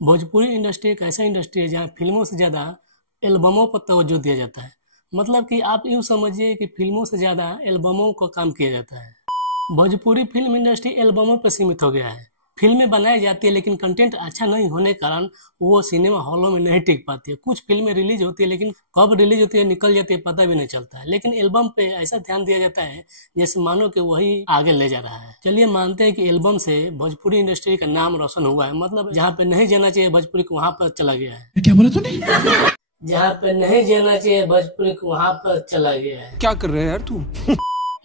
Bhojpuri industry एक ऐसा industry है जहाँ फिल्मों से ज़्यादा एल्बमों पर तवज्जो दिया जाता है। मतलब कि आप यूँ समझिए कि फिल्मों से ज़्यादा एल्बमों का काम किया जाता है। भोजपुरी फिल्म इंडस्ट्री एल्बमों पर सीमित हो गया है। फिल्में बनाई जाती है लेकिन कंटेंट अच्छा नहीं होने के कारण वो सिनेमा हॉलों में नहीं टिक पाती है। कुछ फिल्में रिलीज होती है लेकिन कब रिलीज होती है निकल जाती है पता भी नहीं चलता है। लेकिन एल्बम पे ऐसा ध्यान दिया जाता है जैसे मानो कि वही आगे ले जा रहा है। चलिए मानते हैं कि एल्बम से भोजपुरी इंडस्ट्री का नाम रोशन हुआ है। मतलब जहाँ पे नहीं जाना चाहिए भोजपुरी को वहाँ पर चला गया है। क्या बोला तूने? जहाँ पे नहीं जाना चाहिए भोजपुरी को वहाँ पर चला गया है। क्या कर रहे हैं यार तू?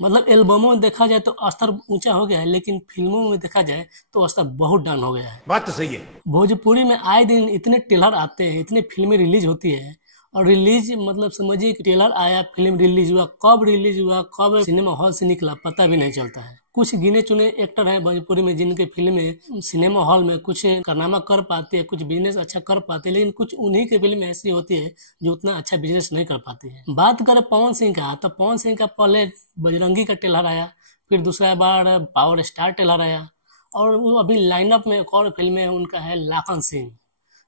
मतलब एल्बमों में देखा जाए तो स्तर ऊंचा हो गया है लेकिन फिल्मों में देखा जाए तो स्तर बहुत डाउन हो गया है। बात तो सही है। भोजपुरी में आए दिन इतने ट्रेलर आते हैं, इतने फिल्में रिलीज होती है और रिलीज मतलब समझिए कि ट्रेलर आया, फिल्म रिलीज हुआ, कब सिनेमा हॉल से निकला पता भी नहीं चलता है। कुछ गिने चुने एक्टर हैं भोजपुरी में जिनके फिल्में सिनेमा हॉल में कुछ कारनामा कर पाते हैं, कुछ बिजनेस अच्छा कर पाते हैं, लेकिन कुछ उन्हीं की फिल्म ऐसी होती है जो उतना अच्छा बिजनेस नहीं कर पाती है। बात करें पवन सिंह का तो पवन सिंह का पहले बजरंगी का ट्रेलर आया, फिर दूसरा बार पावर स्टार ट्रेलर आया और वो अभी लाइनअप में एक और फिल्म है उनका है लाखन सिंह,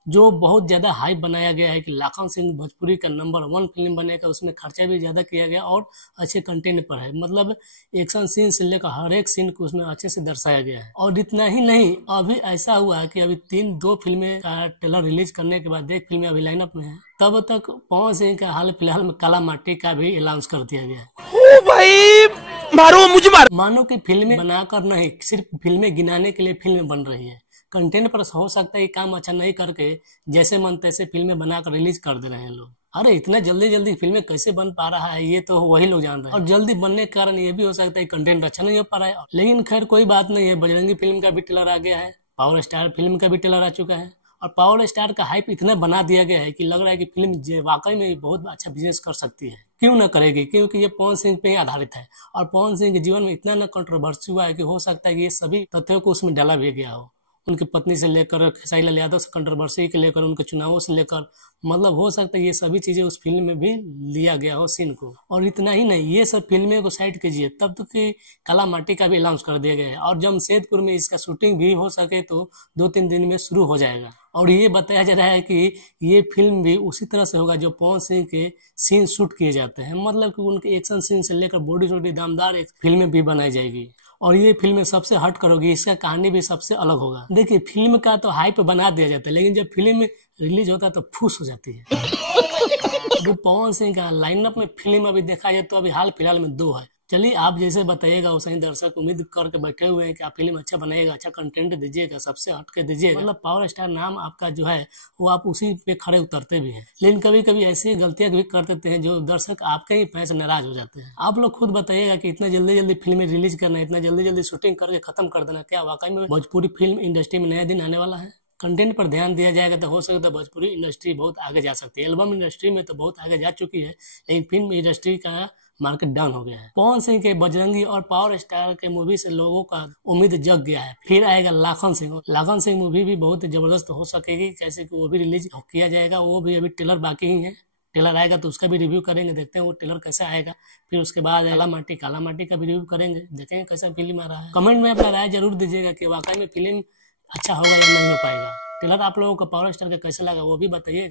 जो बहुत ज़्यादा हाइप बनाया गया है कि लाखन सिंह भोजपुरी का नंबर 1 फिल्म बनेगा। उसमें खर्चा भी ज़्यादा किया गया और अच्छे कंटेंट पर है। मतलब एक्शन सीन से लेकर हर एक सीन को उसमें अच्छे से दर्शाया गया है। और इतना ही नहीं, अभी ऐसा हुआ है कि अभी दो फिल्में का ट्रेलर रिलीज करने के बाद एक फिल्म अभी लाइनअप में है, तब तक पवन सिंह का हाल फिलहाल में काला माटी का भी अनाउंस कर दिया गया है। ओ भाई मारो मुझे मारो। मानो कि फिल्में बनाकर नहीं, सिर्फ फिल्में गिनाने के लिए फिल्में बन रही है। कंटेंट पर हो सकता है काम अच्छा नहीं करके जैसे मन तैसे फिल्में बनाकर रिलीज कर दे रहे हैं लोग। अरे इतना जल्दी जल्दी फिल्में कैसे बन पा रहा है ये तो वही लोग जान रहे हैं। और जल्दी बनने के कारण ये भी हो सकता है कंटेंट अच्छा नहीं हो पा रहा है। लेकिन खैर कोई बात नहीं है, बजरंगी फिल्म का भी ट्रेलर आ गया है, पावर स्टार फिल्म का भी ट्रेलर आ चुका है और पावर स्टार का हाइप इतना बना दिया गया है कि लग रहा है कि फिल्म वाकई में बहुत अच्छा बिजनेस कर सकती है। क्यों ना करेगी, क्योंकि ये पवन सिंह पे ही आधारित है और पवन सिंह के जीवन में इतना ना कंट्रोवर्सी हुआ है कि हो सकता है कि ये सभी तथ्यों को उसमें डाला भी गया हो। उनकी पत्नी से लेकर खेसारी लाल यादव से कंट्रोवर्सी के लेकर उनके चुनावों से लेकर, मतलब हो सकता है ये सभी चीजें उस फिल्म में भी लिया गया हो सीन को। और इतना ही नहीं, ये सब फिल्में को साइड कीजिए तब तक कि काला माटी का भी अनाउंस कर दिया गया है और जमशेदपुर में इसका शूटिंग भी हो सके तो 2-3 दिन में शुरू हो जाएगा। और ये बताया जा रहा है कि ये फिल्म भी उसी तरह से होगा जो पवन सिंह के सीन शूट किए जाते हैं। मतलब कि उनके एक्शन सीन से लेकर बॉडी शॉडी दामदार एक फिल्में भी बनाई जाएगी और ये फिल्म सबसे हट कर होगी, इसका कहानी भी सबसे अलग होगा। देखिए फिल्म का तो हाइप बना दिया जाता है लेकिन जब फिल्म रिलीज होता है तो फूस हो जाती है। अभी पवन सिंह का लाइनअप में फिल्म अभी देखा जाए तो अभी हाल फिलहाल में 2 है। चलिए आप जैसे बताइएगा वैसे ही दर्शक उम्मीद करके बैठे हुए हैं कि आप फिल्म अच्छा बनाएगा, अच्छा कंटेंट दीजिएगा, सबसे हट के दीजिएगा। मतलब पावर स्टार नाम आपका जो है वो आप उसी पे खड़े उतरते भी हैं, लेकिन कभी कभी ऐसी गलतियां भी कर देते हैं जो दर्शक आपके ही फैंस नाराज हो जाते हैं। आप लोग खुद बताइएगा कि इतना जल्दी जल्दी फिल्में रिलीज करना, इतना जल्दी जल्दी शूटिंग करके खत्म कर देना, क्या वाकई में भोजपुरी फिल्म इंडस्ट्री में नया दिन आने वाला है? कंटेंट पर ध्यान दिया जाएगा तो हो सकता है भोजपुरी इंडस्ट्री बहुत आगे जा सकती है। एल्बम इंडस्ट्री में तो बहुत आगे जा चुकी है लेकिन फिल्म इंडस्ट्री का मार्केट डाउन हो गया है। पवन सिंह के बजरंगी और पावर स्टार के मूवी से लोगों का उम्मीद जग गया है। फिर आएगा लाखन सिंह मूवी भी बहुत जबरदस्त हो सकेगी, कैसे कि वो भी रिलीज किया जाएगा। वो भी अभी ट्रेलर बाकी ही है, ट्रेलर आएगा तो उसका भी रिव्यू करेंगे, देखते हैं वो ट्रेलर कैसा आएगा। फिर उसके बाद काला माटी का भी रिव्यू करेंगे, देखेंगे कैसा फिल्म आ रहा है। कमेंट में अपना राय जरूर दीजिएगा कि वाकई में फिल्म अच्छा होगा या नहीं हो पाएगा। ट्रेलर आप लोगों को पावर स्टार का कैसा लगा वो भी बताइए।